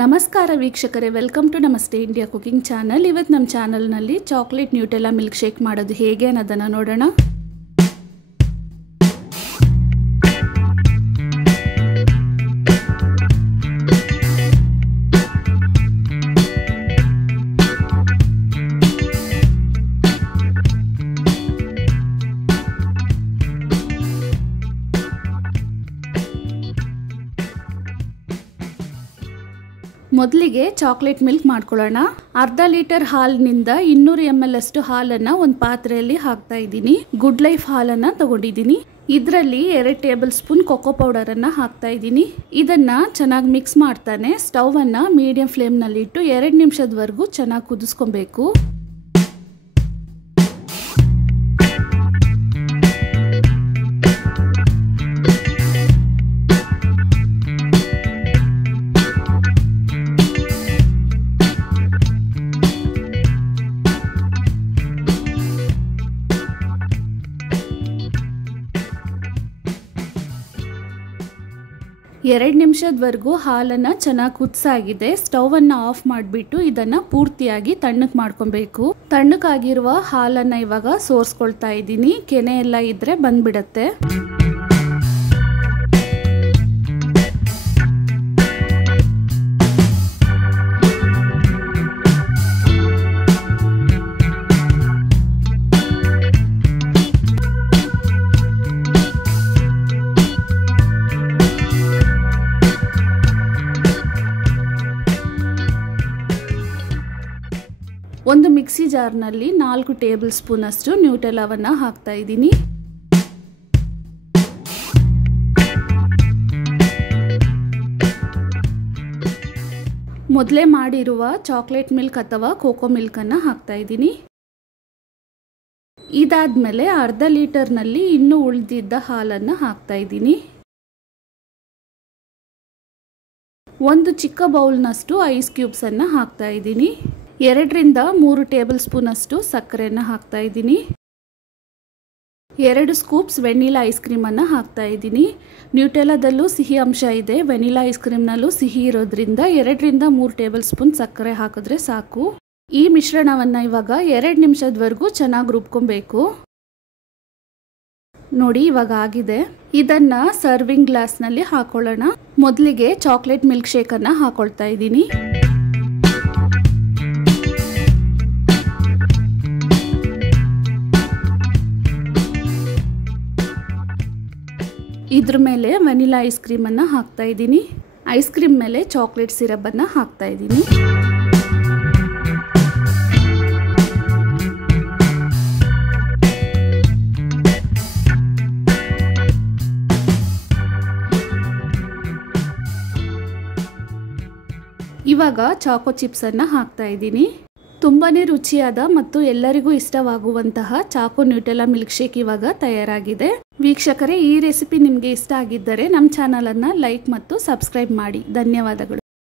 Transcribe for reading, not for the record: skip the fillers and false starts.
ನಮಸ್ಕಾರ ವೀಕ್ಷಕರೇ, welcome to ನಮಸ್ತೆ ಇಂಡಿಯಾ ಕುಕಿಂಗ್ ಚಾನಲ್. ಇವತ್ತು ನಮ್ಮ ಚಾನಲ್ನಲ್ಲಿ ಚಾಕ್ಲೇಟ್ ನ್ಯೂಟೆಲ್ಲಾ ಮಿಲ್ಕ್ ಶೇಕ್ ಮಾಡೋದು ಹೇಗೆ ಅನ್ನೋದನ್ನು ನೋಡೋಣ. ಮೊದಲಿಗೆ ಚಾಕ್ಲೇಟ್ ಮಿಲ್ಕ್ ಮಾಡ್ಕೊಳ್ಳೋಣ. ಅರ್ಧ ಲೀಟರ್ ಹಾಲಿನಿಂದ 200 ml ಅಷ್ಟು ಹಾಲನ್ನು ಒಂದು ಪಾತ್ರೆಯಲ್ಲಿ ಹಾಕ್ತಾ ಇದ್ದೀನಿ. ಗುಡ್ ಲೈಫ್ ಹಾಲನ್ನು ತಗೊಂಡಿದ್ದೀನಿ. ಇದರಲ್ಲಿ 2 ಟೇಬಲ್ ಸ್ಪೂನ್ ಕೊಕೋ ಪೌಡರ್ ಅನ್ನ ಹಾಕ್ತಾ ಇದ್ದೀನಿ. ಇದನ್ನ ಚೆನ್ನಾಗಿ ಮಿಕ್ಸ್ ಮಾಡ್ತಾನೆ ಸ್ಟವ್ ಅನ್ನ ಮೀಡಿಯಂ ಫ್ಲೇಮ್ ನಲ್ಲಿ ಇಟ್ಟು 2 ನಿಮಿಷದವರೆಗೂ ಚೆನ್ನಾಗಿ ಕುದಿಸ್ಕೊಬೇಕು. ಎರಡು ನಿಮಿಷದವರೆಗೂ ಹಾಲನ್ನು ಚೆನ್ನಾಗಿ ಕುದಿಸಾಗಿದೆ. ಸ್ಟವ್ ಅನ್ನ ಆಫ್ ಮಾಡಿಬಿಟ್ಟು ಇದನ್ನ ಪೂರ್ತಿಯಾಗಿ ತಣ್ಣಗೆ ಮಾಡ್ಕೊಬೇಕು. ತಣ್ಣಗಾಗಿರುವ ಹಾಲನ್ನ ಇವಾಗ ಸೋರಿಸ್ಕೊಳ್ತಾ ಇದ್ದೀನಿ. ಕೆನೆ ಎಲ್ಲ ಇದ್ರೆ ಬಂದ್ಬಿಡತ್ತೆ. ಒಂದು ಮಿಕ್ಸಿ ಜಾರ್ನಲ್ಲಿ 4 ಟೇಬಲ್ ಸ್ಪೂನ್ ಅಷ್ಟು ನ್ಯೂಟೆಲ್ಲಾವನ್ನು ಹಾಕ್ತಾ ಇದ್ದೀನಿ. ಮೊದಲೇ ಮಾಡಿರುವ ಚಾಕ್ಲೇಟ್ ಮಿಲ್ಕ್ ಅಥವಾ ಕೋಕೋ ಮಿಲ್ಕ್ ಅನ್ನು ಹಾಕ್ತಾ ಇದ್ದೀನಿ. ಇದಾದ್ಮೇಲೆ ಅರ್ಧ ಲೀಟರ್ನಲ್ಲಿ ಇನ್ನೂ ಉಳಿದಿದ್ದ ಹಾಲನ್ನು ಹಾಕ್ತಾ ಇದ್ದೀನಿ. ಒಂದು ಚಿಕ್ಕ ಬೌಲ್ನಷ್ಟು ಐಸ್ ಕ್ಯೂಬ್ಸ್ ಅನ್ನು ಹಾಕ್ತಾ ಇದ್ದೀನಿ. 2 ರಿಂದ 3 ಟೇಬಲ್ ಸ್ಪೂನ್ ಅಷ್ಟು ಸಕ್ಕರೆಯನ್ನು ಹಾಕ್ತಾ ಇದ್ದೀನಿ. 2 ಸ್ಕೂಪ್ಸ್ ವೆನಿಲಾ ಐಸ್ ಕ್ರೀಮ್ ಅನ್ನು ಹಾಕ್ತಾ ಇದ್ದೀನಿ. ನ್ಯೂಟೆಲ್ಲಾದಲ್ಲೂ ಸಿಹಿ ಅಂಶ ಇದೆ, ವೆನಿಲಾ ಐಸ್ ಕ್ರೀಮ್ನಲ್ಲೂ ಸಿಹಿ ಇರೋದ್ರಿಂದ 2 ರಿಂದ 3 ಟೇಬಲ್ ಸ್ಪೂನ್ ಸಕ್ಕರೆ ಹಾಕಿದ್ರೆ ಸಾಕು. ಈ ಮಿಶ್ರಣವನ್ನು ಇವಾಗ 2 ನಿಮಿಷದವರೆಗೂ ಚೆನ್ನಾಗಿ ರುಬ್ಕೊಬೇಕು. ನೋಡಿ ಇವಾಗ ಆಗಿದೆ. ಇದನ್ನ ಸರ್ವಿಂಗ್ ಗ್ಲಾಸ್ನಲ್ಲಿ ಹಾಕೊಳ್ಳೋಣ. ಮೊದಲಿಗೆ ಚಾಕ್ಲೇಟ್ ಮಿಲ್ಕ್ ಶೇಕ್ ಅನ್ನ ಹಾಕೊಳ್ತಾ ಇದ್ದೀನಿ. ಇದ್ರ ಮೇಲೆ ವೆನಿಲಾ ಐಸ್ ಕ್ರೀಮ್ ಅನ್ನ ಹಾಕ್ತಾ ಇದ್ದೀನಿ. ಐಸ್ ಕ್ರೀಮ್ ಮೇಲೆ ಚಾಕ್ಲೇಟ್ ಸಿರಪ್ ಅನ್ನ ಹಾಕ್ತಾ ಇದ್ದೀನಿ. ಇವಾಗ ಚಾಕೋ ಚಿಪ್ಸ್ ಅನ್ನ ಹಾಕ್ತಾ ಇದ್ದೀನಿ. ತುಂಬಾನೇ ರುಚಿಯಾದ ಮತ್ತು ಎಲ್ಲರಿಗೂ ಇಷ್ಟವಾಗುವಂತಹ ಚಾಕೋ ನ್ಯೂಟೆಲ್ಲಾ ಮಿಲ್ಕ್ ಶೇಕ್ ಇವಾಗ ತಯಾರಾಗಿದೆ. ವೀಕ್ಷಕರೇ, ಈ ರೆಸಿಪಿ ನಿಮಗೆ ಇಷ್ಟ ಆಗಿದ್ದರೆ ನಮ್ಮ ಚಾನಲ್ ಅನ್ನ ಲೈಕ್ ಮತ್ತು ಸಬ್ಸ್ಕ್ರೈಬ್ ಮಾಡಿ. ಧನ್ಯವಾದಗಳು.